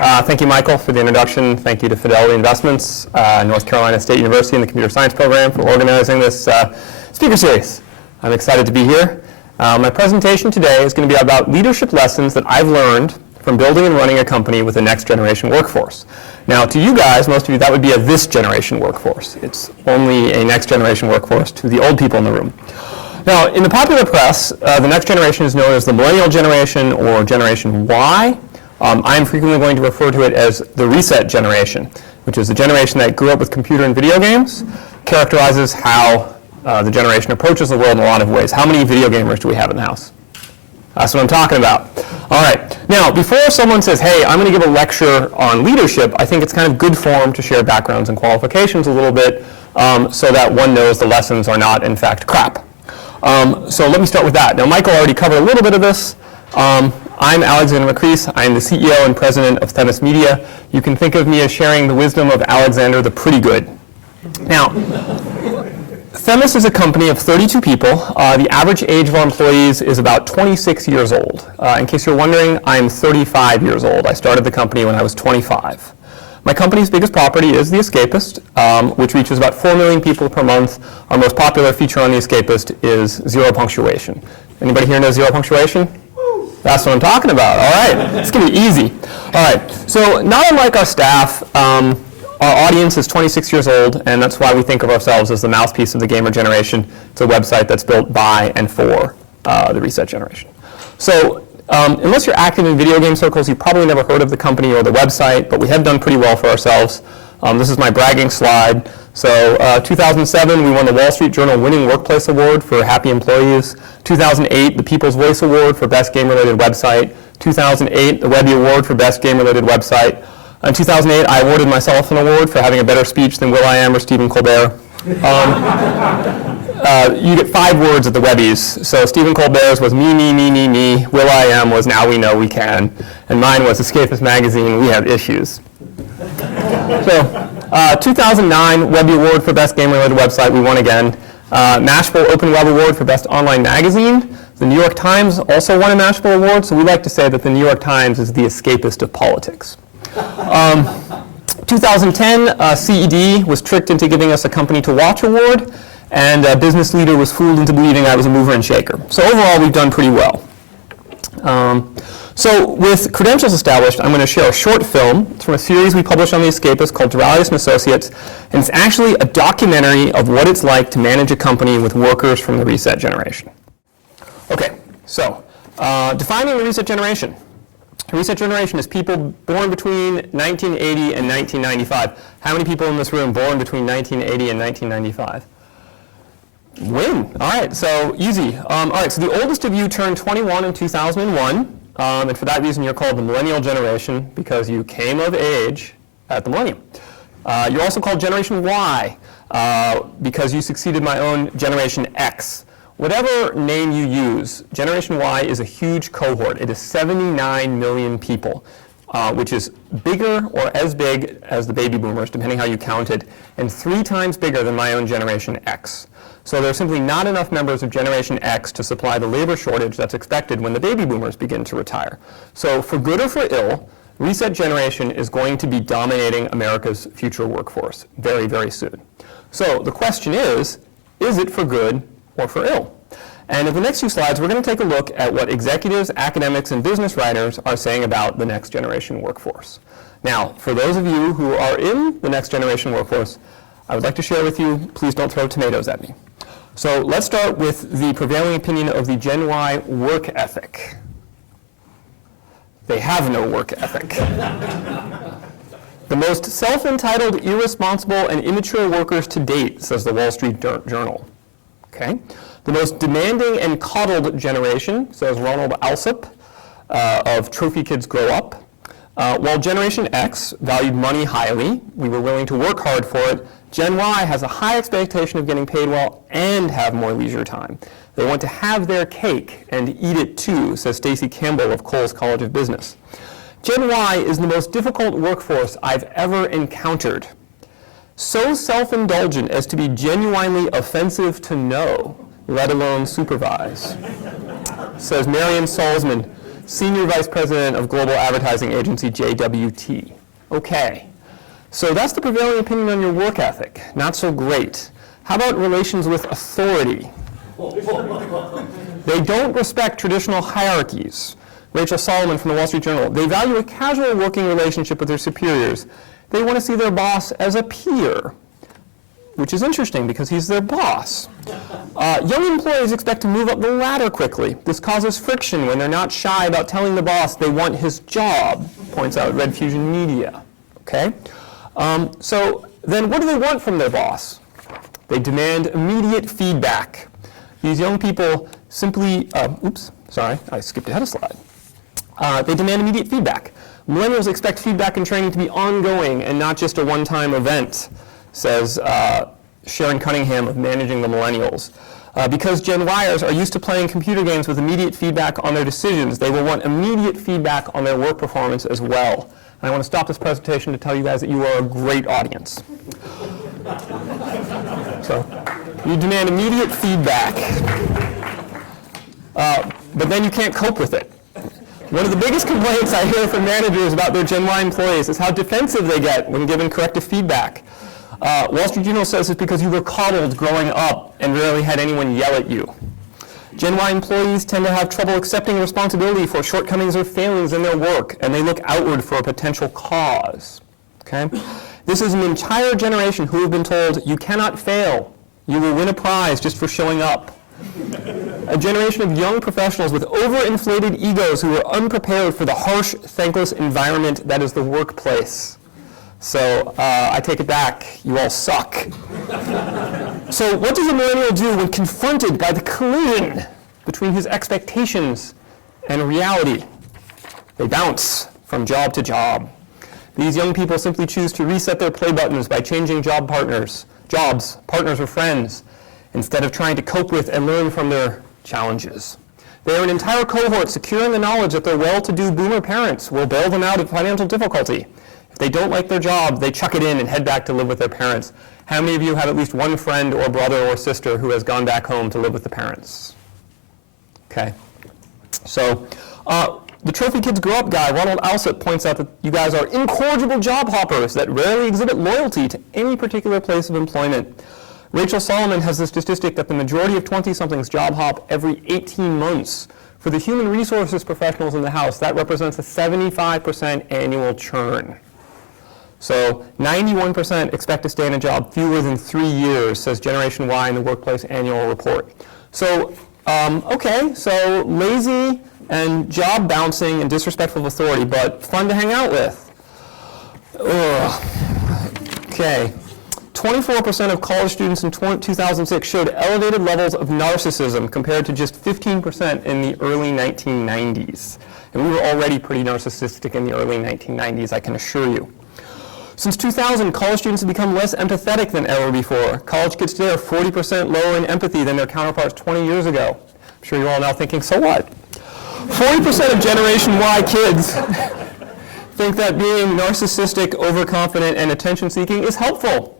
Thank you, Michael, for the introduction. Thank you to Fidelity Investments, North Carolina State University and the Computer Science Program for organizing this speaker series. I'm excited to be here. My presentation today is going to be about leadership lessons that I've learned from building and running a company with a next generation workforce. Now, to you guys, most of you, that would be a this generation workforce. It's only a next generation workforce to the old people in the room. Now, in the popular press, the next generation is known as the millennial generation or Generation Y. I'm frequently going to refer to it as the reset generation, which is the generation that grew up with computer and video games, characterizes how the generation approaches the world in a lot of ways. How many video gamers do we have in the house? That's what I'm talking about. All right. Now, before someone says, hey, I'm going to give a lecture on leadership, I think it's kind of good form to share backgrounds and qualifications a little bit so that one knows the lessons are not, in fact, crap. So let me start with that. Now, Michael already covered a little bit of this. I'm Alexander Macris. I'm the CEO and president of Themis Media. You can think of me as sharing the wisdom of Alexander the Pretty Good. Now, Themis is a company of 32 people. The average age of our employees is about 26 years old. In case you're wondering, I'm 35 years old. I started the company when I was 25. My company's biggest property is The Escapist, which reaches about 4 million people per month. Our most popular feature on The Escapist is zero punctuation. Anybody here know zero punctuation? That's what I'm talking about. All right, it's going to be easy. All right, so not unlike our staff, our audience is 26 years old, and that's why we think of ourselves as the mouthpiece of the gamer generation. It's a website that's built by and for the reset generation. So unless you're active in video game circles, you've probably never heard of the company or the website, but we have done pretty well for ourselves. This is my bragging slide. So 2007, we won the Wall Street Journal Winning Workplace Award for Happy Employees. 2008, the People's Voice Award for Best Game-Related Website. 2008, the Webby Award for Best Game-Related Website. In 2008, I awarded myself an award for having a better speech than will.i.am or Stephen Colbert. You get 5 words at the Webbies. So Stephen Colbert's was me, me, me, me, me. will.i.am was now we know we can. And mine was Escapist Magazine, we have issues. So 2009 Webby Award for Best Game-Related Website, we won again. Mashable Open Web Award for Best Online Magazine. The New York Times also won a Mashable Award, so we like to say that the New York Times is the escapist of politics. 2010, CED was tricked into giving us a Company to Watch award, and a business leader was fooled into believing I was a mover and shaker. So overall, we've done pretty well. So with credentials established, I'm going to share a short film. It's from a series we published on The Escapist called Duralius & Associates, and it's actually a documentary of what it's like to manage a company with workers from the reset generation. Okay, so defining the reset generation. The reset generation is people born between 1980 and 1995. How many people in this room born between 1980 and 1995? Win. All right, so easy. All right, so the oldest of you turned 21 in 2001. And for that reason, you're called the millennial generation because you came of age at the millennium. You're also called Generation Y because you succeeded my own Generation X. Whatever name you use, Generation Y is a huge cohort. It is 79 million people, which is bigger or as big as the baby boomers, depending how you count it, and 3 times bigger than my own Generation X. So there's simply not enough members of Generation X to supply the labor shortage that's expected when the baby boomers begin to retire. So for good or for ill, reset generation is going to be dominating America's future workforce very, very soon. So the question is it for good or for ill? And in the next few slides, we're going to take a look at what executives, academics, and business writers are saying about the next generation workforce. Now, for those of you who are in the next generation workforce, I would like to share with you, please don't throw tomatoes at me. So let's start with the prevailing opinion of the Gen Y work ethic. They have no work ethic. The most self-entitled, irresponsible, and immature workers to date, says the Wall Street Journal. Okay. The most demanding and coddled generation, says Ronald Alsop of Trophy Kids Grow Up. While Generation X valued money highly, we were willing to work hard for it, Gen Y has a high expectation of getting paid well and have more leisure time. They want to have their cake and eat it too, says Stacy Campbell of Coles College of Business. Gen Y is the most difficult workforce I've ever encountered. So self-indulgent as to be genuinely offensive to know, let alone supervise, says Marion Salzman, Senior Vice President of Global Advertising Agency, JWT. Okay, so that's the prevailing opinion on your work ethic. Not so great. How about relations with authority? They don't respect traditional hierarchies. Rachel Solomon from the Wall Street Journal. They value a casual working relationship with their superiors. They want to see their boss as a peer, which is interesting because he's their boss. Young employees expect to move up the ladder quickly. This causes friction when they're not shy about telling the boss they want his job, points out Red Fusion Media. Okay? So then what do they want from their boss? They demand immediate feedback. These young people simply, oops, sorry, I skipped ahead a slide. They demand immediate feedback. Millennials expect feedback and training to be ongoing and not just a one-time event, says Sharon Cunningham of Managing the Millennials. Because Gen Yers are used to playing computer games with immediate feedback on their decisions, they will want immediate feedback on their work performance as well. And I want to stop this presentation to tell you guys that you are a great audience. So, you demand immediate feedback, but then you can't cope with it. One of the biggest complaints I hear from managers about their Gen Y employees is how defensive they get when given corrective feedback. Wall Street Journal says it's because you were coddled growing up and rarely had anyone yell at you. Gen Y employees tend to have trouble accepting responsibility for shortcomings or failings in their work, and they look outward for a potential cause. Okay? This is an entire generation who have been told, you cannot fail. You will win a prize just for showing up. A generation of young professionals with overinflated egos who are unprepared for the harsh, thankless environment that is the workplace. So I take it back. You all suck. So what does a millennial do when confronted by the collision between his expectations and reality? They bounce from job to job. These young people simply choose to reset their play buttons by changing jobs, partners, or friends, instead of trying to cope with and learn from their challenges. They are an entire cohort secure in the knowledge that their well-to-do boomer parents will bail them out of financial difficulty. If they don't like their job, they chuck it in and head back to live with their parents. How many of you have at least one friend or brother or sister who has gone back home to live with the parents? Okay. So the Trophy Kids Grow Up guy, Ronald Alsop, points out that you guys are incorrigible job hoppers that rarely exhibit loyalty to any particular place of employment. Rachel Solomon has the statistic that the majority of 20-somethings job hop every 18 months. For the human resources professionals in the house, that represents a 75% annual churn. So 91% expect to stay in a job fewer than 3 years, says Generation Y in the Workplace Annual Report. So, okay, so lazy and job bouncing and disrespectful of authority, but fun to hang out with. Ugh. Okay. 24% of college students in 2006 showed elevated levels of narcissism compared to just 15% in the early 1990s. And we were already pretty narcissistic in the early 1990s, I can assure you. Since 2000, college students have become less empathetic than ever before. College kids today are 40% lower in empathy than their counterparts 20 years ago. I'm sure you're all now thinking, so what? 40% of Generation Y kids think that being narcissistic, overconfident, and attention-seeking is helpful.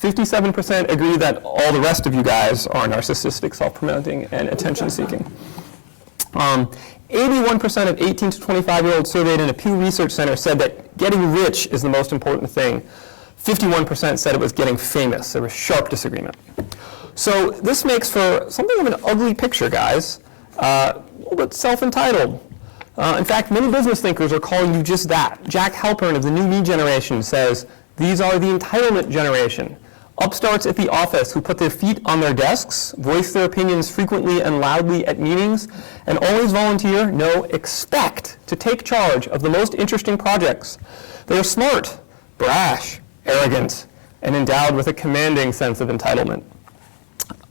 57% agree that all the rest of you guys are narcissistic, self-promoting, and attention-seeking. 81% of 18 to 25-year-olds surveyed in a Pew Research Center said that getting rich is the most important thing. 51% said it was getting famous. There was sharp disagreement. So this makes for something of an ugly picture, guys, a little bit self-entitled. In fact, many business thinkers are calling you just that. Jack Halpern of the New Me generation says, these are the entitlement generation. Upstarts at the office who put their feet on their desks, voice their opinions frequently and loudly at meetings, and always volunteer, no, expect to take charge of the most interesting projects. They are smart, brash, arrogant, and endowed with a commanding sense of entitlement.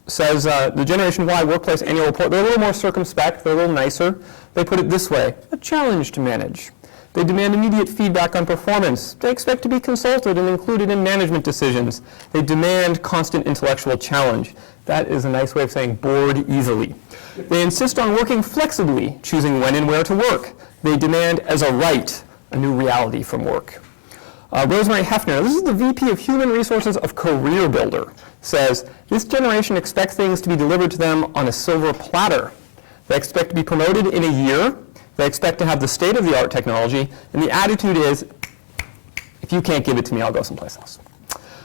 Says the Generation Y Workplace Annual Report, they're a little more circumspect, they're a little nicer. They put it this way, a challenge to manage. They demand immediate feedback on performance. They expect to be consulted and included in management decisions. They demand constant intellectual challenge. That is a nice way of saying bored easily. They insist on working flexibly, choosing when and where to work. They demand as a right a new reality from work. Rosemary Hefner, this is the VP of Human Resources of Career Builder, says, this generation expects things to be delivered to them on a silver platter. They expect to be promoted in a year, They expect to have the state-of-the-art technology, and the attitude is, if you can't give it to me, I'll go someplace else.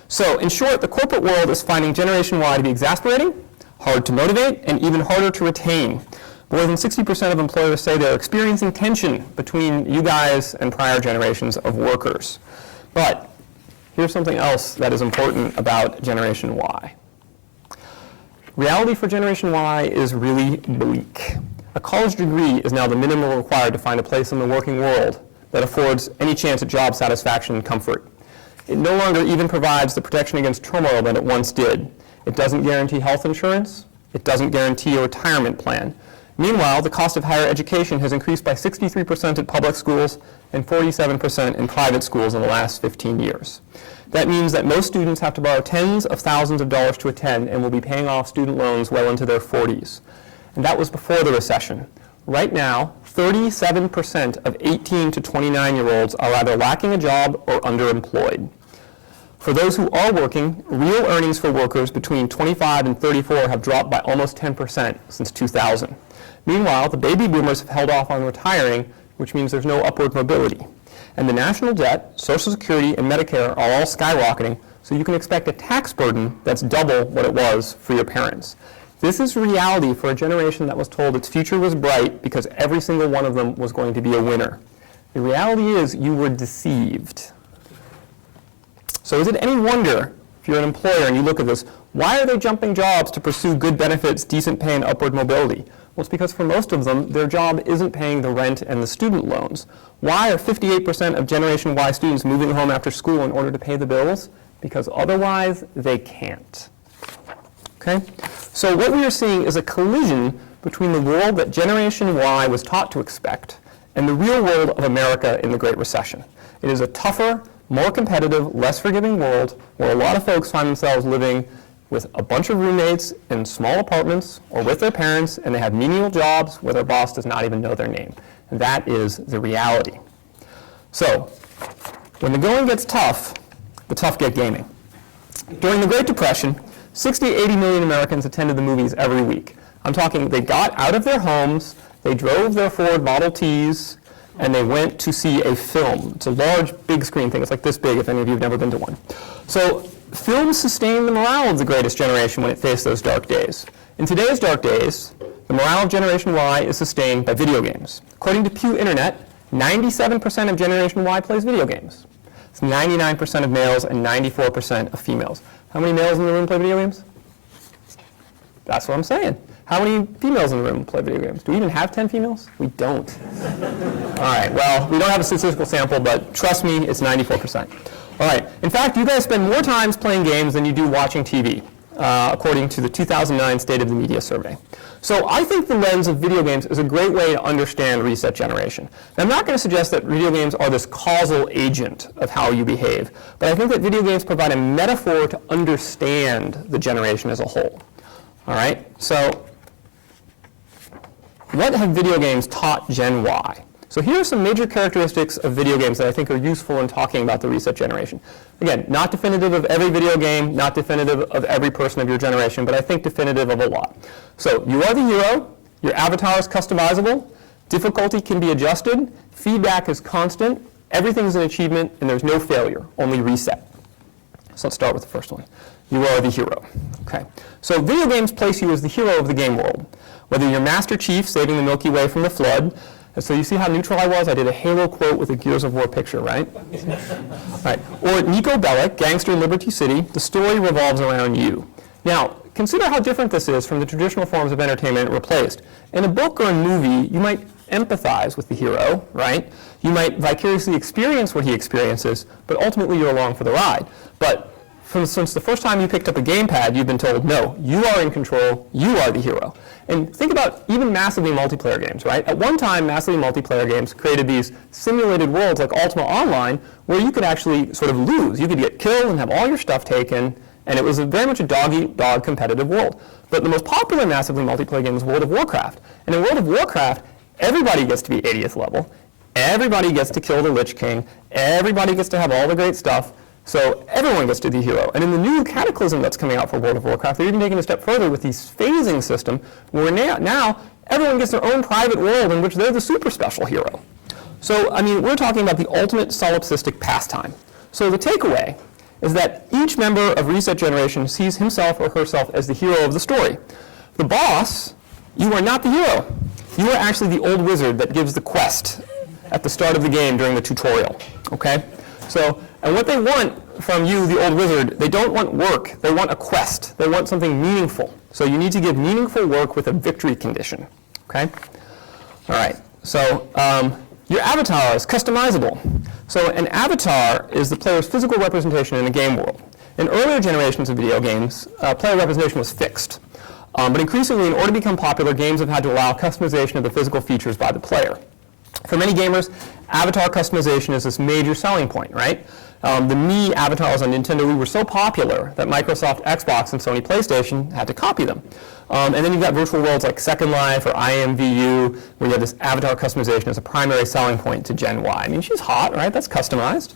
So, in short, the corporate world is finding Generation Y to be exasperating, hard to motivate, and even harder to retain. More than 60% of employers say they're experiencing tension between you guys and prior generations of workers. But here's something else that is important about Generation Y. Reality for Generation Y is really bleak. A college degree is now the minimum required to find a place in the working world that affords any chance at job satisfaction and comfort. It no longer even provides the protection against turmoil that it once did. It doesn't guarantee health insurance. It doesn't guarantee a retirement plan. Meanwhile, the cost of higher education has increased by 63% at public schools and 47% in private schools in the last 15 years. That means that most students have to borrow tens of thousands of dollars to attend and will be paying off student loans well into their 40s. And that was before the recession. Right now, 37% of 18 to 29-year-olds are either lacking a job or underemployed. For those who are working, real earnings for workers between 25 and 34 have dropped by almost 10% since 2000. Meanwhile, the baby boomers have held off on retiring, which means there's no upward mobility. And the national debt, Social Security, and Medicare are all skyrocketing, so you can expect a tax burden that's double what it was for your parents. This is reality for a generation that was told its future was bright because every single one of them was going to be a winner. The reality is you were deceived. So is it any wonder, if you're an employer and you look at this, why are they jumping jobs to pursue good benefits, decent pay, and upward mobility? Well, it's because for most of them, their job isn't paying the rent and the student loans. Why are 58% of Generation Y students moving home after school in order to pay the bills? Because otherwise, they can't. Okay? So what we are seeing is a collision between the world that Generation Y was taught to expect and the real world of America in the Great Recession. It is a tougher, more competitive, less forgiving world where a lot of folks find themselves living with a bunch of roommates in small apartments or with their parents, and they have menial jobs where their boss does not even know their name. And that is the reality. So, when the going gets tough, the tough get gaming. During the Great Depression, 60 to 80 million Americans attended the movies every week. I'm talking, they got out of their homes, they drove their Ford Model Ts, and they went to see a film. It's a large, big screen thing. It's like this big if any of you have never been to one. So films sustained the morale of the greatest generation when it faced those dark days. In today's dark days, the morale of Generation Y is sustained by video games. According to Pew Internet, 97% of Generation Y plays video games. It's 99% of males and 94% of females. How many males in the room play video games? That's what I'm saying. How many females in the room play video games? Do we even have 10 females? We don't. All right, well, we don't have a statistical sample, but trust me, it's 94%. All right, in fact, you guys spend more time playing games than you do watching TV, according to the 2009 State of the Media Survey. So I think the lens of video games is a great way to understand Reset Generation. Now, I'm not going to suggest that video games are this causal agent of how you behave, but I think that video games provide a metaphor to understand the generation as a whole. All right, so what have video games taught Gen Y? So here are some major characteristics of video games that I think are useful in talking about the Reset Generation. Again, not definitive of every video game, not definitive of every person of your generation, but I think definitive of a lot. So you are the hero, your avatar is customizable, difficulty can be adjusted, feedback is constant, everything's an achievement, and there's no failure, only reset. So let's start with the first one. You are the hero. Okay. So video games place you as the hero of the game world. Whether you're Master Chief saving the Milky Way from the flood, and so you see how neutral I was? I did a Halo quote with a Gears of War picture, right? Right. Or Nico Bellic, gangster in Liberty City, the story revolves around you. Now, consider how different this is from the traditional forms of entertainment it replaced. In a book or a movie, you might empathize with the hero, right? You might vicariously experience what he experiences, but ultimately you're along for the ride. But since the first time you picked up a gamepad, you've been told, no, you are in control, you are the hero. And think about even massively multiplayer games, right? At one time, massively multiplayer games created these simulated worlds like Ultima Online, where you could actually sort of lose. You could get killed and have all your stuff taken, and it was very much a dog-eat-dog competitive world. But the most popular massively multiplayer game was World of Warcraft. And in World of Warcraft, everybody gets to be 80th level, everybody gets to kill the Lich King, everybody gets to have all the great stuff, so everyone gets to be the hero. And in the new Cataclysm that's coming out for World of Warcraft, they're even taking it a step further with this phasing system, where now everyone gets their own private world in which they're the super special hero. So, I mean, we're talking about the ultimate solipsistic pastime. So the takeaway is that each member of Reset Generation sees himself or herself as the hero of the story. The boss, you are not the hero. You are actually the old wizard that gives the quest at the start of the game during the tutorial, okay? So, and what they want from you, the old wizard, they don't want work, they want a quest. They want something meaningful. So you need to give meaningful work with a victory condition, okay? All right, so your avatar is customizable. So an avatar is the player's physical representation in a game world. In earlier generations of video games, player representation was fixed. But increasingly, in order to become popular, games have had to allow customization of the physical features by the player. For many gamers, avatar customization is this major selling point, right? The Me avatars on Nintendo Wii were so popular that Microsoft, Xbox, and Sony PlayStation had to copy them. And then you've got virtual worlds like Second Life or IMVU, where you have this avatar customization as a primary selling point to Gen Y. I mean, she's hot, right? That's customized.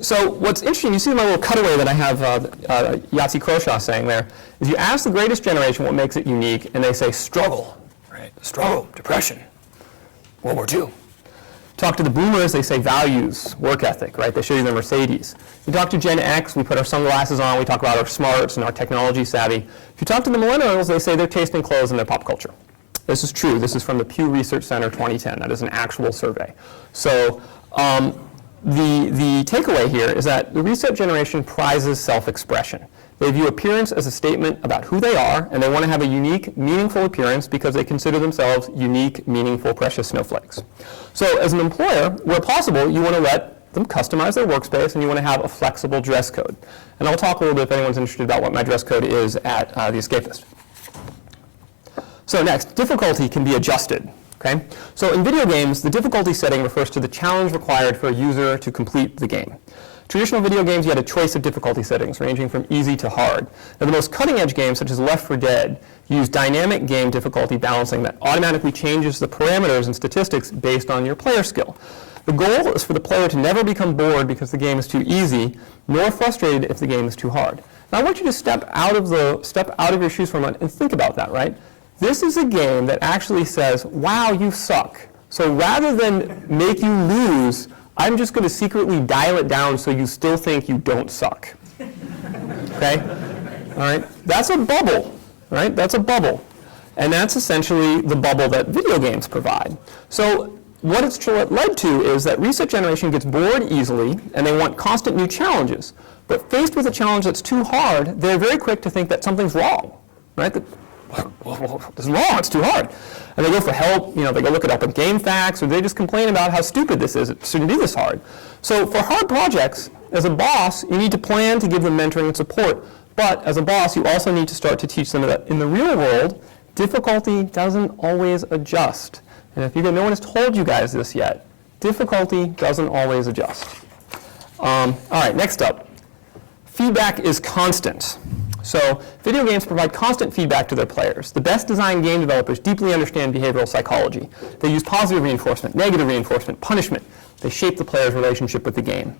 So what's interesting, you see my little cutaway that I have Yahtzee Croshaw saying there, is you ask the greatest generation what makes it unique, and they say struggle, right? Struggle, depression, World War II. Talk to the boomers, they say values, work ethic, right? They show you the Mercedes. You talk to Gen X, we put our sunglasses on, we talk about our smarts and our technology savvy. If you talk to the millennials, they say their taste in clothes and their pop culture. This is true. This is from the Pew Research Center 2010. That is an actual survey. So the takeaway here is that the Reset Generation prizes self-expression. They view appearance as a statement about who they are, and they want to have a unique, meaningful appearance because they consider themselves unique, meaningful, precious snowflakes. So as an employer, where possible, you want to let them customize their workspace, and you want to have a flexible dress code. And I'll talk a little bit if anyone's interested about what my dress code is at The Escapist. So next, difficulty can be adjusted. Okay? So in video games, the difficulty setting refers to the challenge required for a user to complete the game. Traditional video games, you had a choice of difficulty settings, ranging from easy to hard. Now, the most cutting-edge games, such as Left 4 Dead, use dynamic game difficulty balancing that automatically changes the parameters and statistics based on your player skill. The goal is for the player to never become bored because the game is too easy, nor frustrated if the game is too hard. Now, I want you to step out of your shoes for a moment and think about that, right? This is a game that actually says, wow, you suck. So rather than make you lose, I'm just going to secretly dial it down so you still think you don't suck. Okay? All right? That's a bubble, right? That's a bubble. And that's essentially the bubble that video games provide. So what it's led to is that Reset Generation gets bored easily, and they want constant new challenges. But faced with a challenge that's too hard, they're very quick to think that something's wrong, right? This is wrong, it's too hard. And they go for help, they go look it up in GameFAQs, or they just complain about how stupid this is, it shouldn't be this hard. So for hard projects, as a boss, you need to plan to give them mentoring and support, but as a boss, you also need to start to teach them that in the real world, difficulty doesn't always adjust. And if no one has told you guys this yet, difficulty doesn't always adjust. All right, next up, feedback is constant. So video games provide constant feedback to their players. The best designed game developers deeply understand behavioral psychology. They use positive reinforcement, negative reinforcement, punishment. They shape the player's relationship with the game.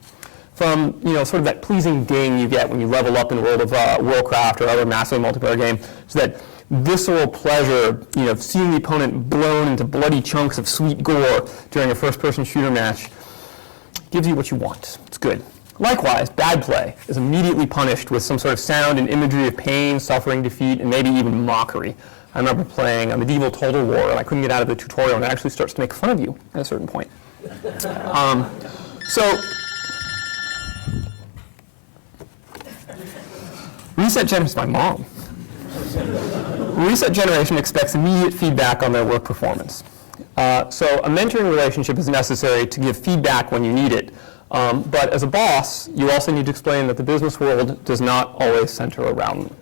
From sort of that pleasing ding you get when you level up in World of Warcraft or other massive multiplayer game, so that visceral pleasure, seeing the opponent blown into bloody chunks of sweet gore during a first-person shooter match gives you what you want. It's good. Likewise, bad play is immediately punished with some sort of sound and imagery of pain, suffering, defeat, and maybe even mockery. I remember playing a medieval Total War, and I couldn't get out of the tutorial, and it actually starts to make fun of you at a certain point. Reset Generation is my mom. Reset Generation expects immediate feedback on their work performance. So a mentoring relationship is necessary to give feedback when you need it. But as a boss, you also need to explain that the business world does not always center around them.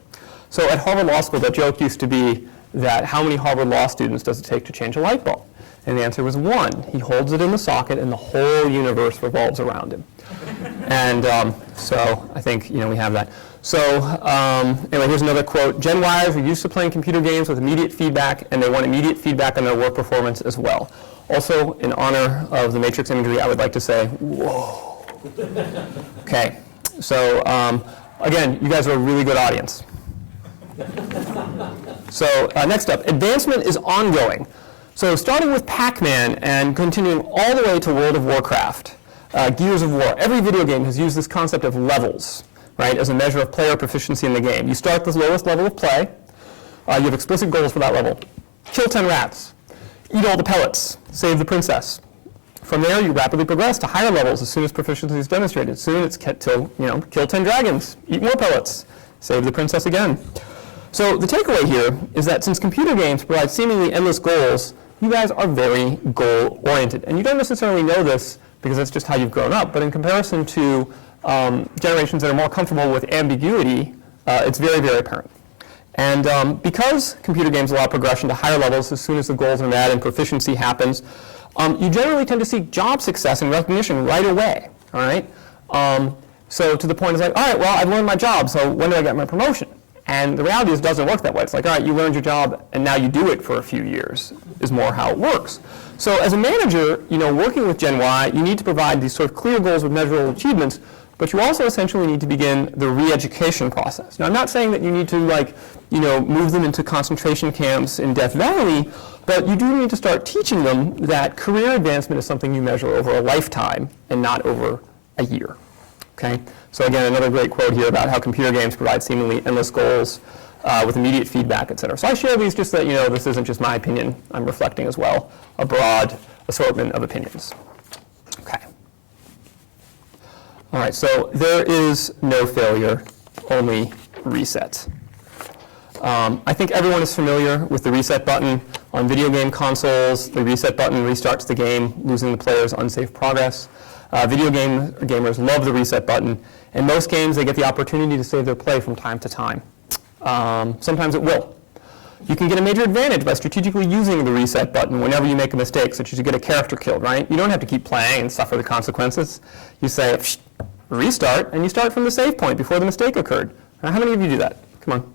So at Harvard Law School, that joke used to be that how many Harvard Law students does it take to change a light bulb? And the answer was 1. He holds it in the socket and the whole universe revolves around him. And so I think we have that. So anyway, here's another quote. Gen Yers are used to playing computer games with immediate feedback, and they want immediate feedback on their work performance as well. Also, in honor of the Matrix imagery, I would like to say, whoa. Okay, so again, you guys are a really good audience. So next up, advancement is ongoing. So starting with Pac-Man and continuing all the way to World of Warcraft, Gears of War, every video game has used this concept of levels, right, as a measure of player proficiency in the game. You start the lowest level of play. You have explicit goals for that level. Kill 10 rats. Eat all the pellets. Save the princess. From there, you rapidly progress to higher levels as soon as proficiency is demonstrated. Soon it's kill 10 dragons. Eat more pellets. Save the princess again. So the takeaway here is that since computer games provide seemingly endless goals, you guys are very goal-oriented. And you don't necessarily know this because that's just how you've grown up, but in comparison to generations that are more comfortable with ambiguity, it's very, very apparent. And because computer games allow progression to higher levels as soon as the goals are met and proficiency happens, you generally tend to seek job success and recognition right away, all right? So to the point is like, all right, well, I've learned my job, so when do I get my promotion? And the reality is it doesn't work that way. It's like, all right, you learned your job, and now you do it for a few years, is more how it works. So as a manager, working with Gen Y, you need to provide these sort of clear goals with measurable achievements, but you also essentially need to begin the re-education process. Now, I'm not saying that you need to, move them into concentration camps in Death Valley, but you do need to start teaching them that career advancement is something you measure over a lifetime and not over a year. Okay? So again, another great quote here about how computer games provide seemingly endless goals with immediate feedback, et cetera. So I share these just so that this isn't just my opinion. I'm reflecting as well a broad assortment of opinions. Okay. All right, so there is no failure, only reset. I think everyone is familiar with the reset button. On video game consoles, the reset button restarts the game, losing the player's unsafe progress. Video gamers love the reset button. In most games, they get the opportunity to save their play from time to time. Sometimes it will. You can get a major advantage by strategically using the reset button whenever you make a mistake, such as you get a character killed, right? You don't have to keep playing and suffer the consequences. You say, restart, and you start from the save point before the mistake occurred. How many of you do that? Come on.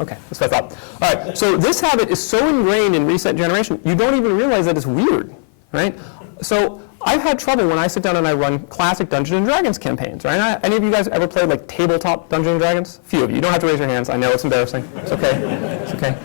Okay, that's what I thought. All right, so this habit is so ingrained in reset generation, you don't even realize that it's weird, right? So I've had trouble when I sit down and I run classic Dungeons & Dragons campaigns, right? Any of you guys ever played like tabletop Dungeons & Dragons? A few of you. You don't have to raise your hands. I know it's embarrassing. It's okay. It's okay.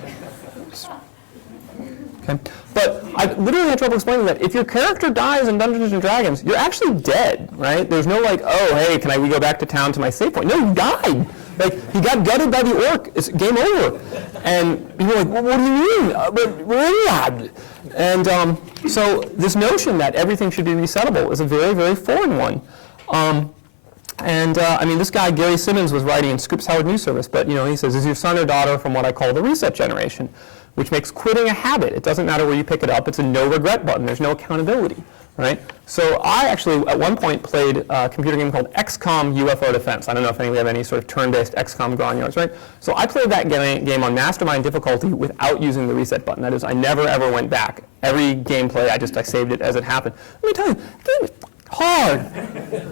Okay. But I literally had trouble explaining that if your character dies in Dungeons & Dragons, you're actually dead, right? There's no like, oh, hey, can we go back to town to my save point? No, you died. Like, he got gutted by the orc. It's game over. And people are like, well, what do you mean? But we're in that. And so this notion that everything should be resettable is a very, very foreign one. I mean, this guy, Gary Simmons, was writing in Scripps Howard News Service, but he says, is your son or daughter from what I call the reset generation, which makes quitting a habit. It doesn't matter where you pick it up. It's a no regret button. There's no accountability, right? So I actually, at one point, played a computer game called XCOM UFO Defense. I don't know if any of you have any sort of turn-based XCOM going on, right? So I played that game on mastermind difficulty without using the reset button. That is, I never, ever went back. Every gameplay, I saved it as it happened. Let me tell you, the game is hard,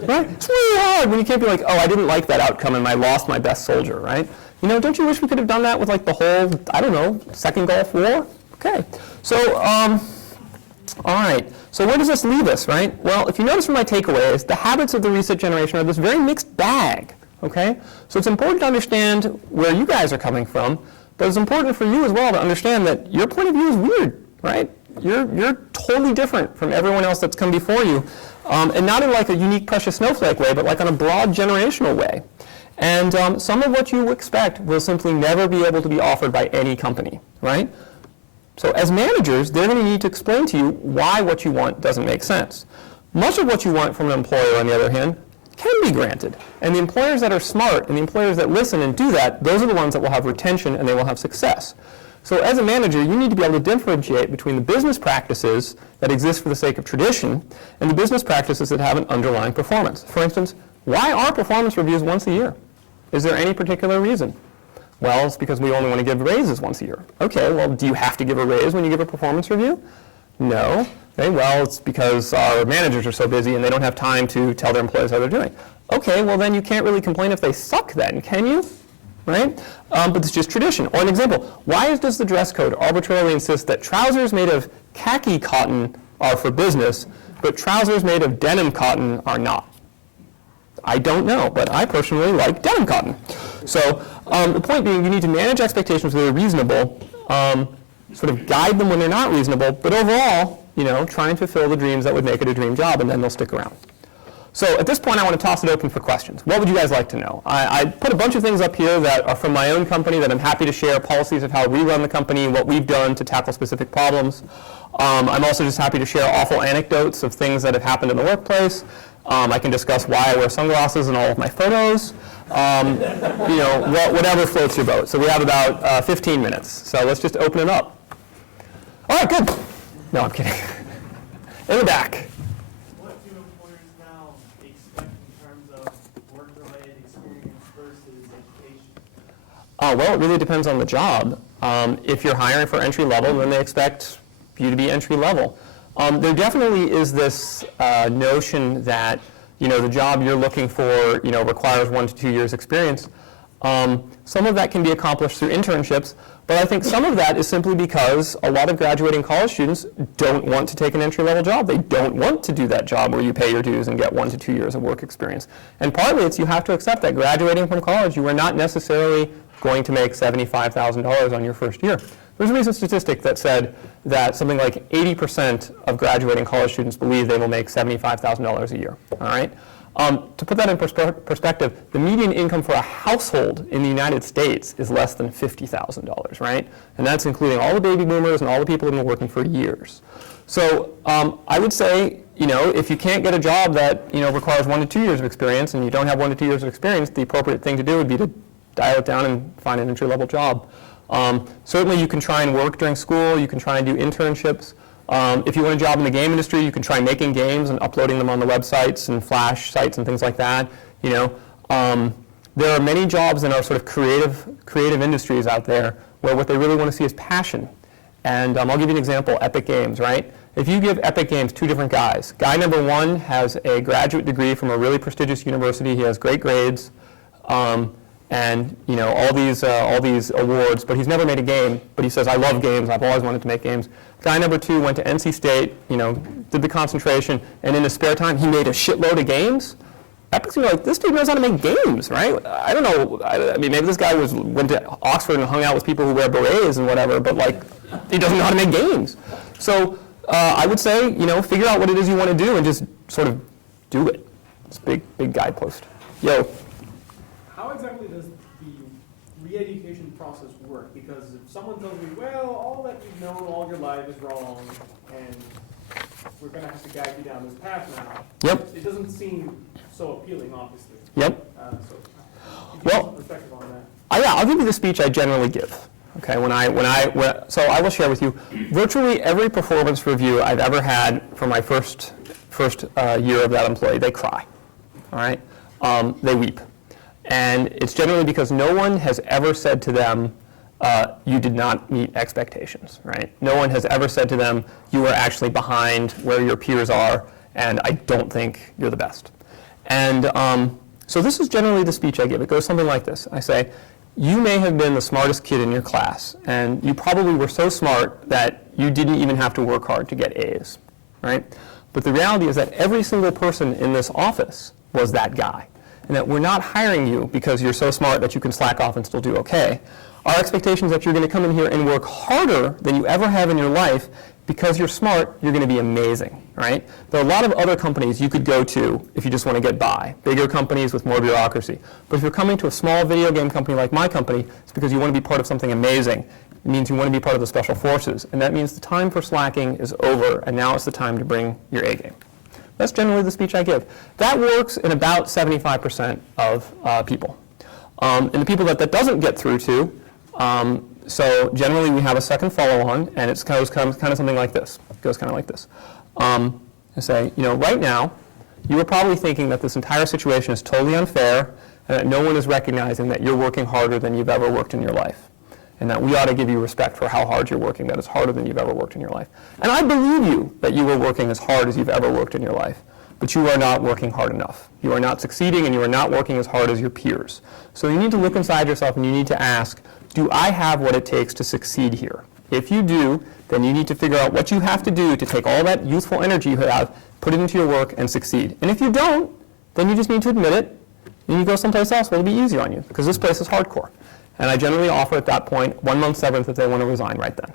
right? It's really hard when you can't be like, oh, I didn't like that outcome and I lost my best soldier, right? Don't you wish we could have done that with like the whole, I don't know, Second Gulf War? Okay, so, all right. So where does this leave us, right? Well, if you notice from my takeaways, the habits of the reset generation are this very mixed bag, okay? So it's important to understand where you guys are coming from, but it's important for you as well to understand that your point of view is weird, right? You're totally different from everyone else that's come before you, and not in like a unique, precious snowflake way, but like on a broad generational way. And some of what you expect will simply never be able to be offered by any company, right? So as managers, they're going to need to explain to you why what you want doesn't make sense. Much of what you want from an employer, on the other hand, can be granted. And the employers that are smart and the employers that listen and do that, those are the ones that will have retention and they will have success. So as a manager, you need to be able to differentiate between the business practices that exist for the sake of tradition and the business practices that have an underlying performance. For instance, why are performance reviews once a year? Is there any particular reason? Well, it's because we only want to give raises once a year. Okay, well, do you have to give a raise when you give a performance review? No. Okay, well, it's because our managers are so busy and they don't have time to tell their employees how they're doing. Okay, well, then you can't really complain if they suck then, can you? Right? But it's just tradition. Or an example, why does the dress code arbitrarily insist that trousers made of khaki cotton are for business, but trousers made of denim cotton are not? I don't know, but I personally like denim cotton. So the point being, you need to manage expectations that are reasonable, sort of guide them when they're not reasonable, but overall, try and fulfill the dreams that would make it a dream job, and then they'll stick around. So at this point, I want to toss it open for questions. What would you guys like to know? I put a bunch of things up here that are from my own company that I'm happy to share, policies of how we run the company, what we've done to tackle specific problems. I'm also just happy to share awful anecdotes of things that have happened in the workplace. I can discuss why I wear sunglasses in all of my photos. Whatever floats your boat. So we have about 15 minutes. So let's just open it up. All right, good. No, I'm kidding. In the back. What do employers now expect in terms of work-related experience versus education? Well, it really depends on the job. If you're hiring for entry level, then they expect you to be entry level. There definitely is this notion that the job you're looking for requires 1 to 2 years experience. Some of that can be accomplished through internships, but I think some of that is simply because a lot of graduating college students don't want to take an entry-level job. They don't want to do that job where you pay your dues and get 1 to 2 years of work experience. And partly it's you have to accept that graduating from college, you are not necessarily going to make $75,000 on your first year. There's a recent statistic that said that something like 80% of graduating college students believe they will make $75,000 a year, all right? To put that in perspective, the median income for a household in the United States is less than $50,000, right? And that's including all the baby boomers and all the people who have been working for years. So I would say, if you can't get a job that, requires 1 to 2 years of experience and you don't have 1 to 2 years of experience, the appropriate thing to do would be to dial it down and find an entry-level job. Certainly you can try and work during school, you can try and do internships. If you want a job in the game industry, you can try making games and uploading them on the websites and Flash sites and things like that. There are many jobs in our sort of creative industries out there where what they really want to see is passion. And I'll give you an example, Epic Games, right? If you give Epic Games 2 different guys, guy number 1 has a graduate degree from a really prestigious university, he has great grades, and all these awards, but he's never made a game, but he says, I love games, I've always wanted to make games. Guy number 2 went to NC State, did the concentration, and in his spare time, he made a shitload of games. Epic's like, this dude knows how to make games, right? I don't know, I mean, maybe this guy went to Oxford and hung out with people who wear berets and whatever, but he doesn't know how to make games. So I would say, figure out what it is you want to do and just sort of do it. It's a big guidepost. Yo. How exactly does the re-education process work? Because if someone tells me, well, all that you've known all your life is wrong, and we're going to have to guide you down this path now, Yep. It doesn't seem so appealing, obviously. Yep. So, give you some perspective on that. I'll give you the speech I generally give. Okay, so I will share with you virtually every performance review I've ever had for my first year of that employee. They cry, all right? They weep. And it's generally because no one has ever said to them, you did not meet expectations, right? No one has ever said to them, you are actually behind where your peers are, and I don't think you're the best. And so this is generally the speech I give. It goes something like this. I say, you may have been the smartest kid in your class, and you probably were so smart that you didn't even have to work hard to get A's, right? But the reality is that every single person in this office was that guy. And that we're not hiring you because you're so smart that you can slack off and still do okay. Our expectation is that you're going to come in here and work harder than you ever have in your life. Because you're smart, you're going to be amazing, right? There are a lot of other companies you could go to if you just want to get by, bigger companies with more bureaucracy. But if you're coming to a small video game company like my company, it's because you want to be part of something amazing. It means you want to be part of the special forces. And that means the time for slacking is over, and now it's the time to bring your A game. That's generally the speech I give. That works in about 75% of people. And the people that doesn't get through to, so generally we have a second follow-on, and it goes kind of something like this. It goes kind of like this. I say, right now, you are probably thinking that this entire situation is totally unfair, and that no one is recognizing that you're working harder than you've ever worked in your life. And that we ought to give you respect for how hard you're working, that it's harder than you've ever worked in your life. And I believe you that you are working as hard as you've ever worked in your life, but you are not working hard enough. You are not succeeding, and you are not working as hard as your peers. So you need to look inside yourself, and you need to ask, do I have what it takes to succeed here? If you do, then you need to figure out what you have to do to take all that youthful energy you have, put it into your work, and succeed. And if you don't, then you just need to admit it, and you go someplace else, well, it'll be easier on you, because this place is hardcore. And I generally offer at that point 1 month severance if they want to resign right then.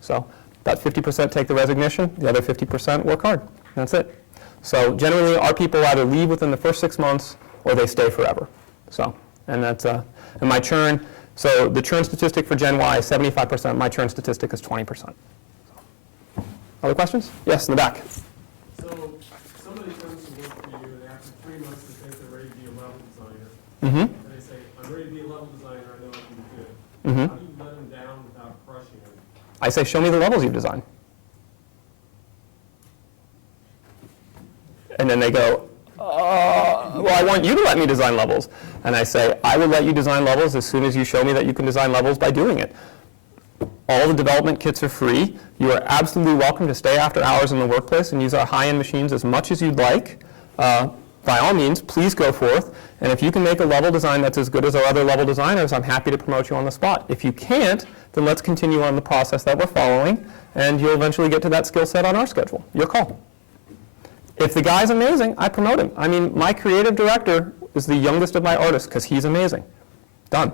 So about 50% take the resignation, the other 50% work hard. That's it. So generally, our people either leave within the first 6 months or they stay forever. So, and that's, and my churn, so the churn statistic for Gen Y is 75%, my churn statistic is 20%. Other questions? Yes, in the back. So somebody comes to work for you, and after 3 months they think they're ready to be a level designer. Mm-hmm. And they say, I'm ready to be a level designer, I know I can do good. Mm-hmm. How do you let them down without crushing them? I say, show me the levels you've designed. And then they go, well, I want you to let me design levels. And I say, I will let you design levels as soon as you show me that you can design levels by doing it. All the development kits are free. You are absolutely welcome to stay after hours in the workplace and use our high-end machines as much as you'd like. By all means, please go forth. And if you can make a level design that's as good as our other level designers, I'm happy to promote you on the spot. If you can't, then let's continue on the process that we're following, and you'll eventually get to that skill set on our schedule. Your call. If the guy's amazing, I promote him. I mean, my creative director is the youngest of my artists because he's amazing. Done.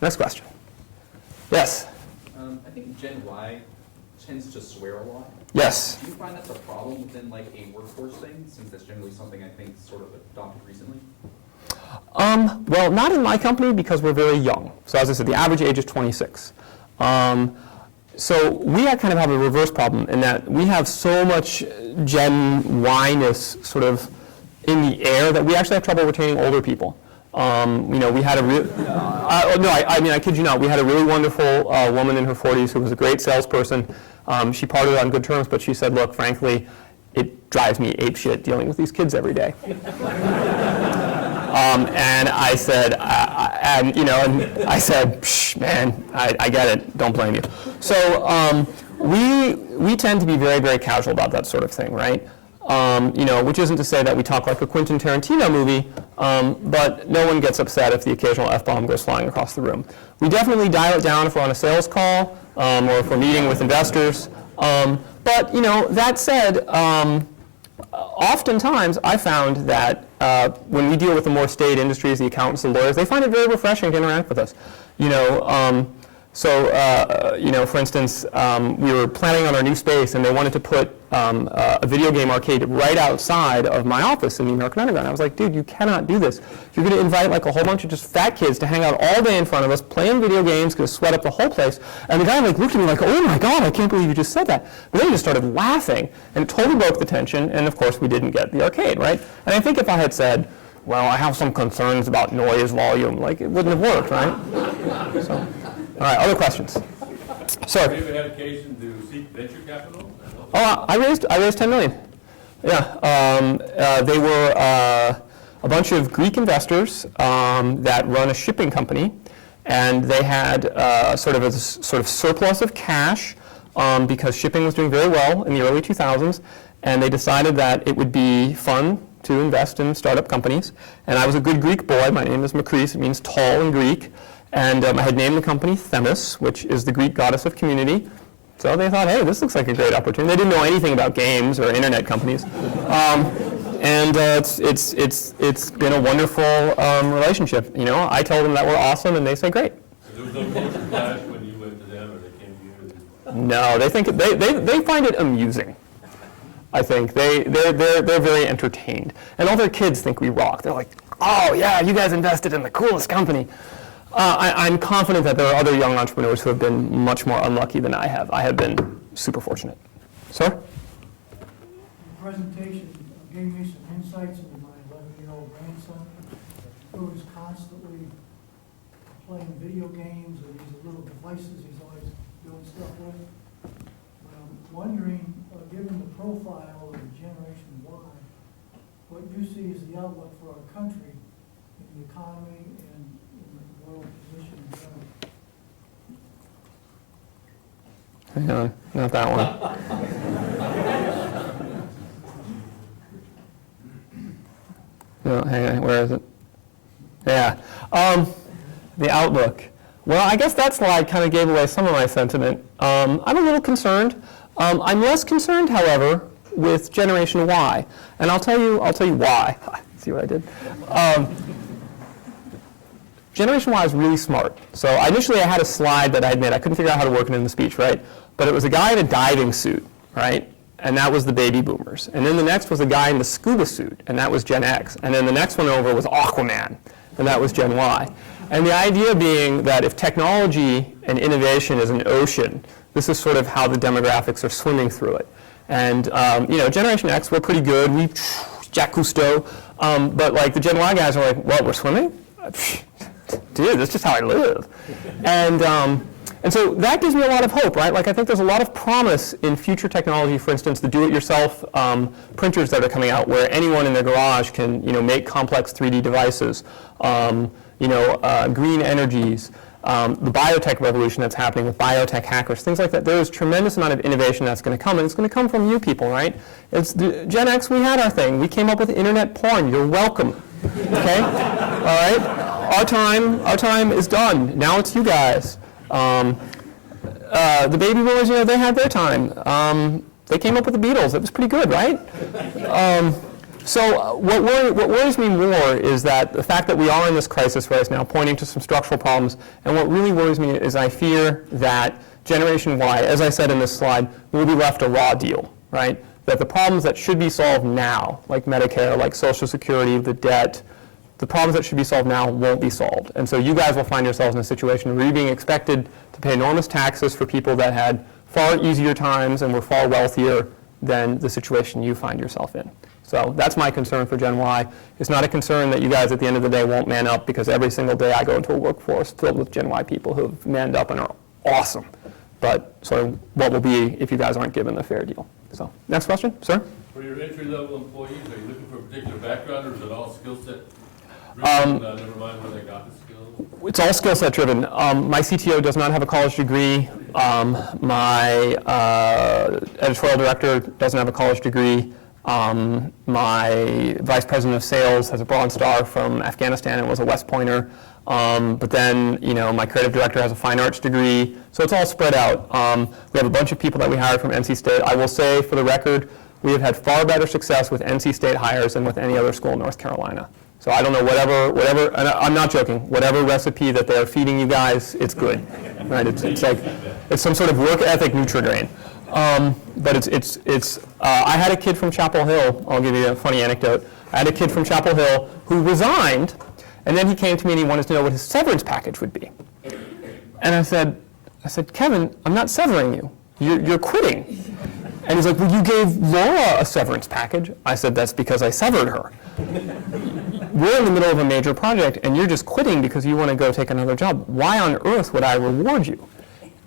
Next question. Yes? I think Gen Y tends to swear a lot. Yes. Do you find that's a problem within like a workforce thing, since that's generally something I think is sort of adopted recently? Well, not in my company because we're very young. So as I said, the average age is 26. So we kind of have a reverse problem in that we have so much Gen Y-ness sort of in the air that we actually have trouble retaining older people. We had a real, I kid you not, we had a really wonderful woman in her 40s who was a great salesperson. She parted on good terms, but she said, look, frankly, it drives me apeshit dealing with these kids every day. And I said, I said, psh, man, I get it, don't blame you. So we tend to be very, very casual about that sort of thing, right? Which isn't to say that we talk like a Quentin Tarantino movie, but no one gets upset if the occasional F-bomb goes flying across the room. We definitely dial it down if we're on a sales call or if we're meeting with investors. But that said, oftentimes I found that when we deal with the more staid industries, the accountants, the lawyers, they find it very refreshing to interact with us. For instance, we were planning on our new space, and they wanted to put a video game arcade right outside of my office in the American Underground. I was like, dude, you cannot do this. You're going to invite like a whole bunch of just fat kids to hang out all day in front of us, playing video games, going to sweat up the whole place. And the guy looked at me like, oh my God, I can't believe you just said that. But then he just started laughing, and it totally broke the tension. And of course, we didn't get the arcade, right? And I think if I had said, well, I have some concerns about noise volume, like it wouldn't have worked, right? So. All right, other questions? Sir? Have you ever had occasion to seek venture capital? Oh, I raised $10 million. Yeah, they were a bunch of Greek investors that run a shipping company, and they had sort of surplus of cash because shipping was doing very well in the early 2000s, and they decided that it would be fun to invest in startup companies. And I was a good Greek boy. My name is Macris. It means tall in Greek. And I had named the company Themis, which is the Greek goddess of community. So they thought, hey, this looks like a great opportunity. They didn't know anything about games or internet companies. It's been a wonderful relationship. I told them that we're awesome, and they say, great. There was no culture clash when you went to them or they came to you? No, they think they find it amusing. I think they're very entertained, and all their kids think we rock. They're like, oh yeah, you guys invested in the coolest company. I'm confident that there are other young entrepreneurs who have been much more unlucky than I have. I have been super fortunate. Sir? The presentation gave me some insights into my 11-year-old grandson, who is constantly playing video games or these little devices he's always doing stuff with. I'm wondering, given the profile of Generation Y, what you see as the outlook for our country in the economy and in the world position in general. Hang on, not that one. No, hang on, where is it? Yeah, the outlook. Well, I guess that slide kind of gave away some of my sentiment. I'm a little concerned. I'm less concerned, however, with Generation Y. And I'll tell you why. See what I did? Generation Y is really smart. So initially I had a slide that I made. I couldn't figure out how to work it in the speech, right? But it was a guy in a diving suit, right? And that was the baby boomers. And then the next was a guy in the scuba suit, and that was Gen X. And then the next one over was Aquaman, and that was Gen Y. And the idea being that if technology and innovation is an ocean, this is sort of how the demographics are swimming through it. And Generation X, we're pretty good. We Jacques Cousteau. But like the Gen Y guys are like, what, we're swimming? Dude, that's just how I live. And so that gives me a lot of hope, right? Like I think there's a lot of promise in future technology, for instance, the do-it-yourself printers that are coming out where anyone in their garage can make complex 3D devices, green energies, the biotech revolution that's happening with biotech hackers, things like that. There's a tremendous amount of innovation that's going to come, and it's going to come from you people, right? It's Gen X, we had our thing. We came up with internet porn. You're welcome, okay? All right? Our time is done. Now it's you guys. The baby boomers, they had their time. They came up with the Beatles. It was pretty good, right? So what worries me more is that the fact that we are in this crisis right now, pointing to some structural problems, and what really worries me is I fear that Generation Y, as I said in this slide, will be left a raw deal, right? That the problems that should be solved now, like Medicare, like Social Security, the debt, the problems that should be solved now won't be solved. And so you guys will find yourselves in a situation where you're being expected to pay enormous taxes for people that had far easier times and were far wealthier than the situation you find yourself in. So that's my concern for Gen Y. It's not a concern that you guys at the end of the day won't man up, because every single day I go into a workforce filled with Gen Y people who have manned up and are awesome. But sort of what will be if you guys aren't given the fair deal. So next question, sir? For your entry-level employees, are you looking for a particular background, or is it all skill set driven? Never mind where they got the skills? It's all skill set driven. My CTO does not have a college degree. My editorial director doesn't have a college degree. My vice president of sales has a Bronze Star from Afghanistan and was a West Pointer. But then, my creative director has a fine arts degree. So it's all spread out. We have a bunch of people that we hired from NC State. I will say, for the record, we have had far better success with NC State hires than with any other school in North Carolina. So I don't know, whatever, and I'm not joking, whatever recipe that they're feeding you guys, it's good, right? It's like, it's some sort of work ethic Nutrigrain. But I had a kid from Chapel Hill, I'll give you a funny anecdote. I had a kid from Chapel Hill who resigned, and then he came to me and he wanted to know what his severance package would be. And I said, Kevin, I'm not severing you, you're quitting. And he's like, well, you gave Laura a severance package. I said, that's because I severed her. We're in the middle of a major project, and you're just quitting because you want to go take another job. Why on earth would I reward you?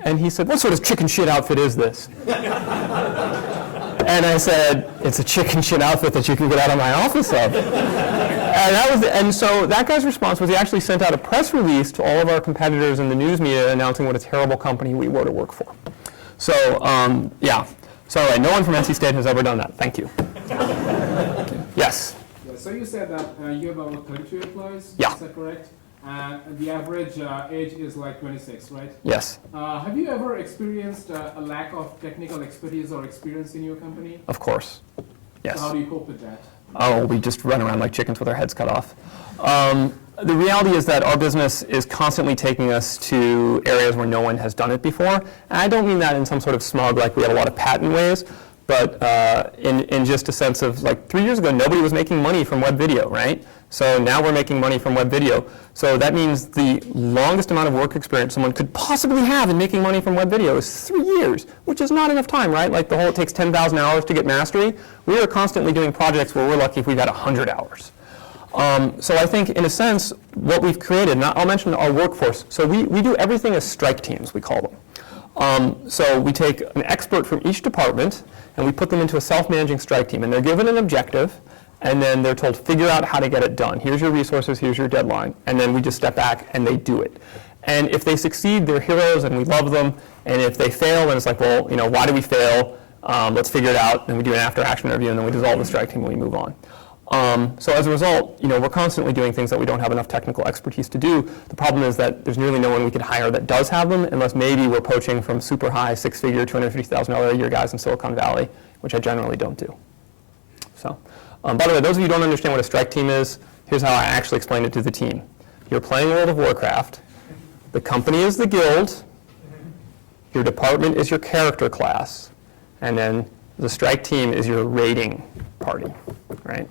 And he said, what sort of chicken shit outfit is this? And I said, it's a chicken shit outfit that you can get out of my office of. And so that guy's response was he actually sent out a press release to all of our competitors in the news media announcing what a terrible company we were to work for. So, yeah. So no one from NC State has ever done that. Thank you. Yes? Yeah, so you said that you have about 32 employees? Yeah. Is that correct? And the average age is like 26, right? Yes. Have you ever experienced a lack of technical expertise or experience in your company? Of course. Yes. So how do you cope with that? Oh, we just run around like chickens with our heads cut off. The reality is that our business is constantly taking us to areas where no one has done it before. And I don't mean that in some sort of smug, like we have a lot of patent ways, but in just a sense of, like, 3 years ago, nobody was making money from web video, right? So now we're making money from web video. So that means the longest amount of work experience someone could possibly have in making money from web video is 3 years, which is not enough time, right? Like it takes 10,000 hours to get mastery. We are constantly doing projects where we're lucky if we got 100 hours. So I think, in a sense, what we've created, and I'll mention our workforce. So we do everything as strike teams, we call them. So we take an expert from each department, and we put them into a self-managing strike team. And they're given an objective, and then they're told, figure out how to get it done. Here's your resources, here's your deadline. And then we just step back, and they do it. And if they succeed, they're heroes, and we love them. And if they fail, then it's like, well, why do we fail? Let's figure it out. And we do an after-action review, and then we dissolve the strike team, and we move on. So as a result, we're constantly doing things that we don't have enough technical expertise to do. The problem is that there's nearly no one we could hire that does have them, unless maybe we're poaching from super high, six-figure, $250,000 a year guys in Silicon Valley, which I generally don't do. So, by the way, those of you who don't understand what a strike team is, here's how I actually explained it to the team. You're playing World of Warcraft. The company is the guild. Your department is your character class. And then the strike team is your raiding party, right?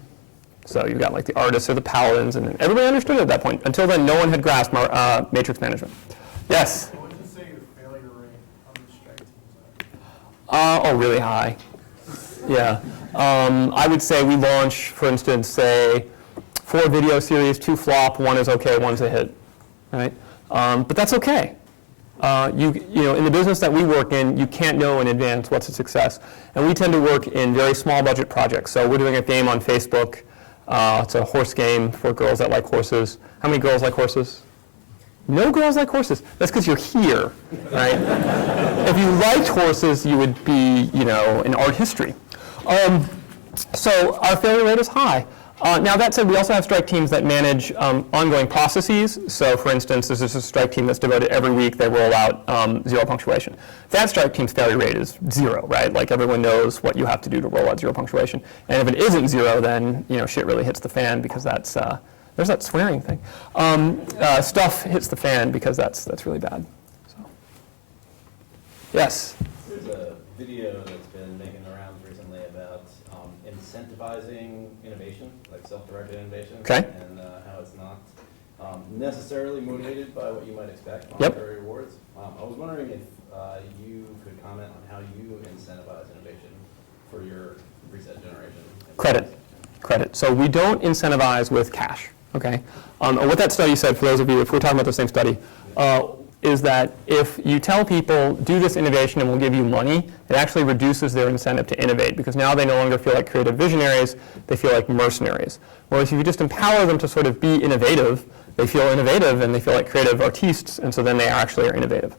So you've got like the artists or the paladins, and everybody understood it at that point. Until then, no one had grasped matrix management. Yes? What would you say your failure rate on the strike teams are? Oh, really high. Yeah. I would say we launch, for instance, say 4 video series, 2 flop, 1 is okay, 1's a hit, right? But that's okay. You know, in the business that we work in, you can't know in advance what's a success. And we tend to work in very small budget projects. So we're doing a game on Facebook. It's a horse game for girls that like horses. How many girls like horses? No girls like horses. That's because you're here, right? If you liked horses, you would be, you know, in art history. So our failure rate is high. Now that said, we also have strike teams that manage ongoing processes. So for instance, there's a strike team that's devoted every week, they roll out 0 punctuation. That strike team's failure rate is 0, right? Like everyone knows what you have to do to roll out 0 punctuation. And if it isn't 0, then you know shit really hits the fan, because that's, there's that swearing thing. Stuff hits the fan because that's really bad. So. Yes? There's a video that's been making the rounds recently about incentivizing innovation, like self-directed innovation. Okay. And how it's not necessarily motivated by what you might expect, Yep. monetary rewards. I was wondering if you could comment on how you incentivize innovation for your preset generation. Credit. So we don't incentivize with cash, okay? What that study said, for those of you, if we're talking about the same study, is that if you tell people, do this innovation and we'll give you money, it actually reduces their incentive to innovate, because now they no longer feel like creative visionaries, they feel like mercenaries. Whereas if you just empower them to sort of be innovative, they feel innovative and they feel like creative artistes, and so then they actually are innovative.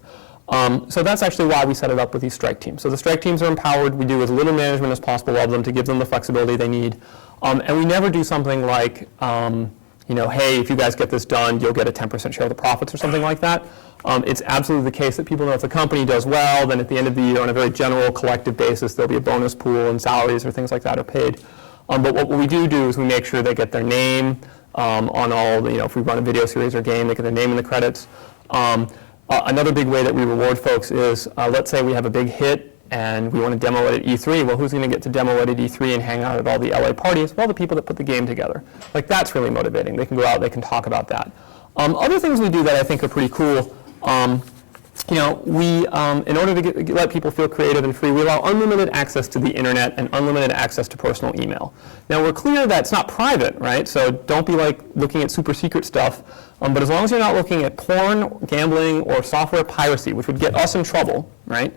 So that's actually why we set it up with these strike teams. So the strike teams are empowered. We do as little management as possible of them to give them the flexibility they need. And we never do something like, you know, hey, if you guys get this done, you'll get a 10% share of the profits or something like that. It's absolutely the case that people know if the company does well, then at the end of the year, on a very general collective basis, there'll be a bonus pool and salaries or things like that are paid. But what we do is we make sure they get their name on all the, you know, if we run a video series or game, they get their name in the credits. Another big way that we reward folks is, let's say we have a big hit and we want to demo it at E3. Well, who's going to get to demo it at E3 and hang out at all the LA parties? Well, the people that put the game together. Like, that's really motivating. They can go out, they can talk about that. Other things we do that I think are pretty cool, you know, we, in order to let people feel creative and free, we allow unlimited access to the internet and unlimited access to personal email. Now, we're clear that it's not private, right? So don't be like looking at super secret stuff. But as long as you're not looking at porn, gambling, or software piracy, which would get us in trouble, right?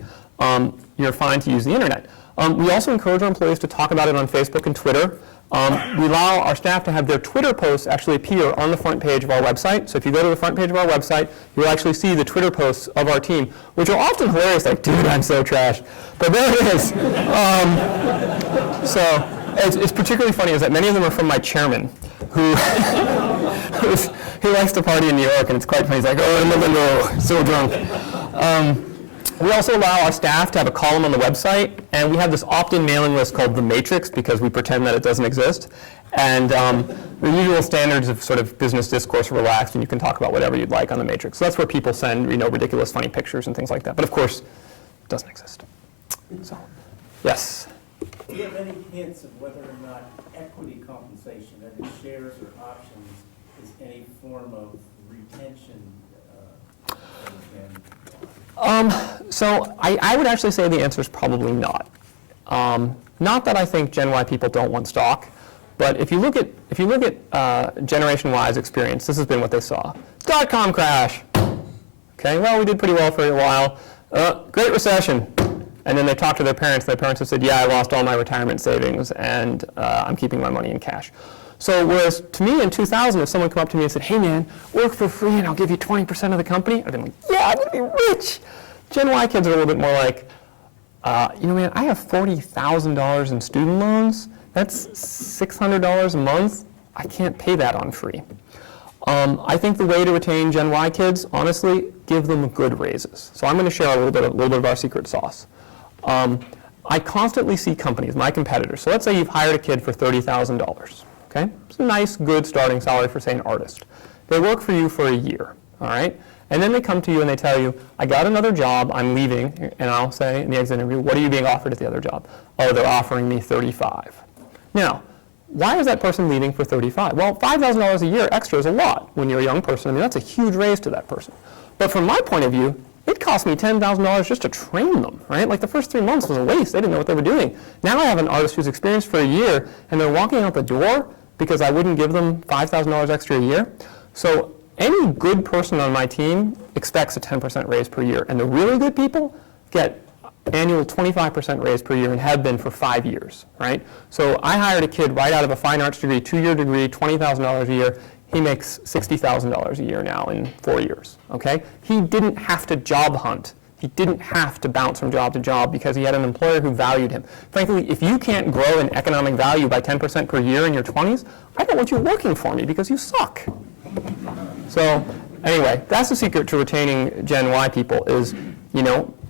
You're fine to use the internet. We also encourage our employees to talk about it on Facebook and Twitter. We allow our staff to have their Twitter posts actually appear on the front page of our website. So if you go to the front page of our website, you'll actually see the Twitter posts of our team, which are often hilarious, like, dude, I'm so trash. But there it is. So it's particularly funny is that many of them are from my chairman, who he likes to party in New York, and it's quite funny. He's like, oh, I'm a little so drunk. We also allow our staff to have a column on the website, and we have this opt-in mailing list called the Matrix because we pretend that it doesn't exist. And the usual standards of sort of business discourse are relaxed, and you can talk about whatever you'd like on the Matrix. So that's where people send, you know, ridiculous, funny pictures and things like that. But of course, it doesn't exist. So, yes. Do you have any hints of whether or not equity compensation, that is shares or options, is any form of retention? So I would actually say the answer is probably not. Not that I think Gen Y people don't want stock, but if you look at Generation Y's experience, this has been what they saw. .com crash. Okay, well, we did pretty well for a while. Great recession. And then they talked to their parents. Their parents have said, yeah, I lost all my retirement savings, and I'm keeping my money in cash. So whereas to me in 2000, if someone came up to me and said, hey man, work for free and I'll give you 20% of the company, I'd be like, yeah, I'm going to be rich. Gen Y kids are a little bit more like, you know, man, I have $40,000 in student loans. That's $600 a month. I can't pay that on free. I think the way to retain Gen Y kids, honestly, give them good raises. So I'm going to share a little bit of our secret sauce. I constantly see companies, my competitors. So let's say you've hired a kid for $30,000. Okay? It's a nice, good starting salary for, say, an artist. They work for you for a year, all right? And then they come to you and they tell you, I got another job, I'm leaving, and I'll say in the exit interview, what are you being offered at the other job? Oh, they're offering me 35. Now, why is that person leaving for 35? Well, $5,000 a year extra is a lot when you're a young person. I mean, that's a huge raise to that person. But from my point of view, it cost me $10,000 just to train them, right? Like the first 3 months was a waste. They didn't know what they were doing. Now I have an artist who's experienced for a year, and they're walking out the door because I wouldn't give them $5,000 extra a year. So any good person on my team expects a 10% raise per year. And the really good people get annual 25% raise per year and have been for 5 years, right? So I hired a kid right out of a fine arts degree, 2-year degree, $20,000 a year. He makes $60,000 a year now in 4 years, okay? He didn't have to job hunt. He didn't have to bounce from job to job because he had an employer who valued him. Frankly, if you can't grow in economic value by 10% per year in your 20s, I don't want you working for me because you suck. So anyway, that's the secret to retaining Gen Y people is,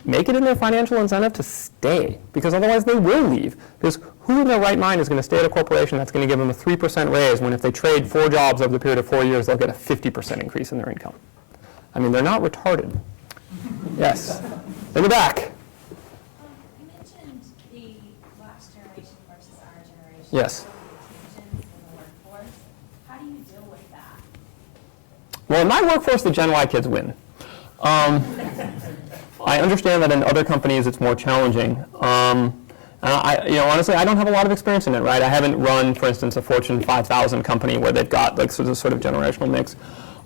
make it in their financial incentive to stay, because otherwise they will leave. Because who in their right mind is going to stay at a corporation that's going to give them a 3% raise when if they trade 4 jobs over the period of 4 years, they'll get a 50% increase in their income? I mean, they're not retarded. Yes. In the back. You mentioned the last generation versus our generation. Yes. Tensions in the workforce. How do you deal with that? Well, in my workforce, the Gen Y kids win. I understand that in other companies it's more challenging. Honestly, I don't have a lot of experience in it, right? I haven't run, for instance, a Fortune 5,000 company where they've got like sort of generational mix.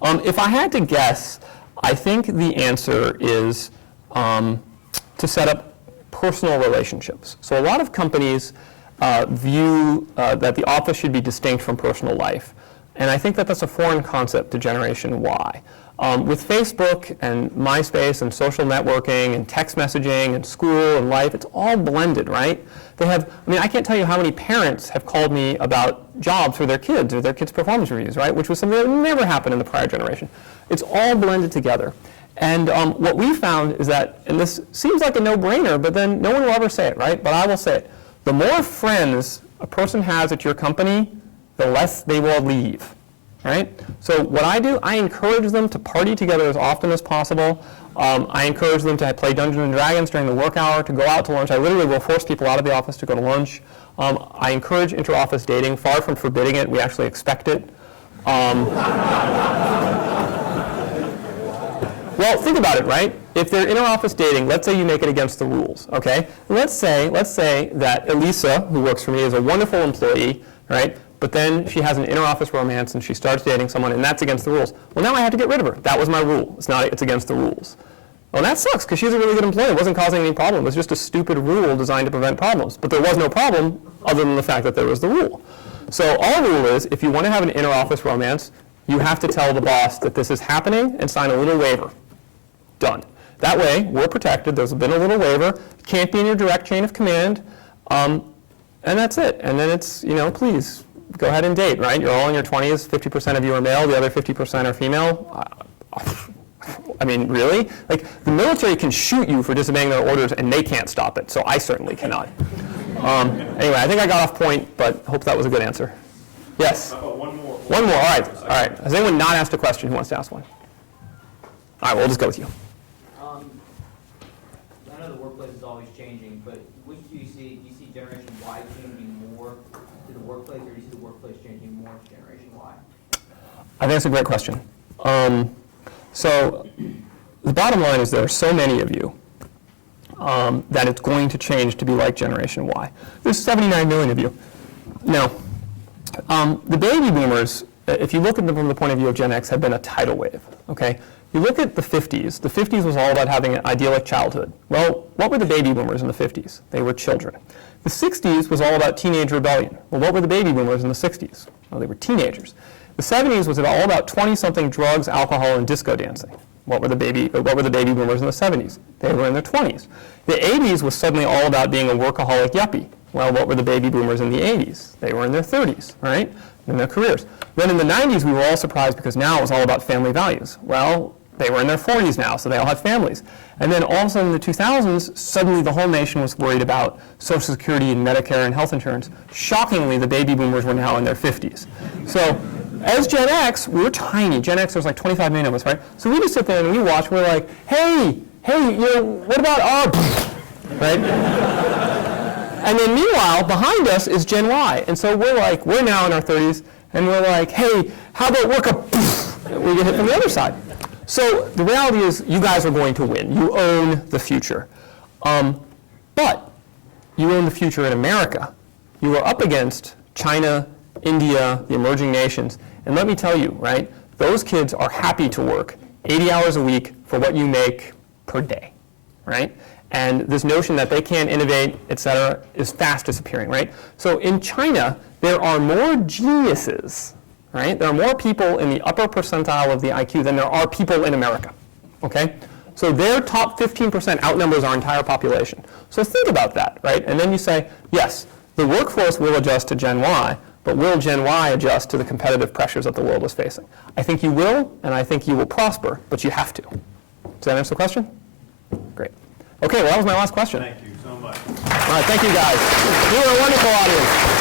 If I had to guess, I think the answer is to set up personal relationships. So a lot of companies view that the office should be distinct from personal life. And I think that that's a foreign concept to Generation Y. With Facebook and MySpace and social networking and text messaging and school and life, it's all blended, right? I can't tell you how many parents have called me about jobs for their kids or their kids' performance reviews, right? Which was something that never happened in the prior generation. It's all blended together. And what we found is that, and this seems like a no-brainer, but then no one will ever say it, right? But I will say it. The more friends a person has at your company, the less they will leave, right? So what I do, I encourage them to party together as often as possible. I encourage them to play Dungeons and Dragons during the work hour, to go out to lunch. I literally will force people out of the office to go to lunch. I encourage inter-office dating, far from forbidding it. We actually expect it. Well, think about it, right? If they're inter-office dating, let's say you make it against the rules, okay? Let's say that Elisa, who works for me, is a wonderful employee, right? But then she has an inter-office romance and she starts dating someone, and that's against the rules. Well, now I have to get rid of her. That was my rule. It's against the rules. Well, that sucks because she's a really good employee. It wasn't causing any problem. It was just a stupid rule designed to prevent problems. But there was no problem other than the fact that there was the rule. So our rule is, if you want to have an inter-office romance, you have to tell the boss that this is happening and sign a little waiver. Done. That way, we're protected. There's been a little waiver. It can't be in your direct chain of command. And that's it. And then it's, please, go ahead and date, right? You're all in your 20s. 50% of you are male. The other 50% are female. I mean, really? Like, the military can shoot you for disobeying their orders, and they can't stop it. So I certainly cannot. Anyway, I think I got off point, but hope that was a good answer. Yes? One more. One more. All right. Has anyone not asked a question? Who wants to ask one? All right, we'll just go with you. I know the workplace is always changing, but which do you see? Do you see Generation Y changing more to the workplace, or do you see the workplace changing more to Generation Y? I think that's a great question. So the bottom line is there are so many of you that it's going to change to be like Generation Y. There's 79 million of you. Now, the baby boomers, if you look at them from the point of view of Gen X, have been a tidal wave, okay? You look at the 50s. The 50s was all about having an idyllic childhood. Well, what were the baby boomers in the 50s? They were children. The 60s was all about teenage rebellion. Well, what were the baby boomers in the 60s? Well, they were teenagers. The 70s was all about 20-something drugs, alcohol, and disco dancing. What were the baby boomers in the 70s? They were in their 20s. The 80s was suddenly all about being a workaholic yuppie. Well, what were the baby boomers in the 80s? They were in their 30s, right? In their careers. Then in the 90s, we were all surprised because now it was all about family values. Well, they were in their 40s now, so they all had families. And then all of a sudden in the 2000s, suddenly the whole nation was worried about Social Security and Medicare and health insurance. Shockingly, the baby boomers were now in their 50s. So as Gen X, we were tiny. Gen X, there's like 25 million of us, right? So we just sit there and we watch, we're like, hey, what about our, right? And then meanwhile, behind us is Gen Y. And so we're now in our 30s, and we're like, hey, how about work a, we get hit from the other side. So the reality is you guys are going to win. You own the future. But you own the future in America. You are up against China, India, the emerging nations. And let me tell you, right, those kids are happy to work 80 hours a week for what you make per day, right? And this notion that they can't innovate, et cetera, is fast disappearing, right? So in China, there are more geniuses, right? There are more people in the upper percentile of the IQ than there are people in America, okay? So their top 15% outnumbers our entire population. So think about that, right? And then you say, yes, the workforce will adjust to Gen Y, but will Gen Y adjust to the competitive pressures that the world is facing? I think you will, and I think you will prosper, but you have to. Does that answer the question? Great. Okay, well, that was my last question. Thank you so much. All right, thank you guys. You were a wonderful audience.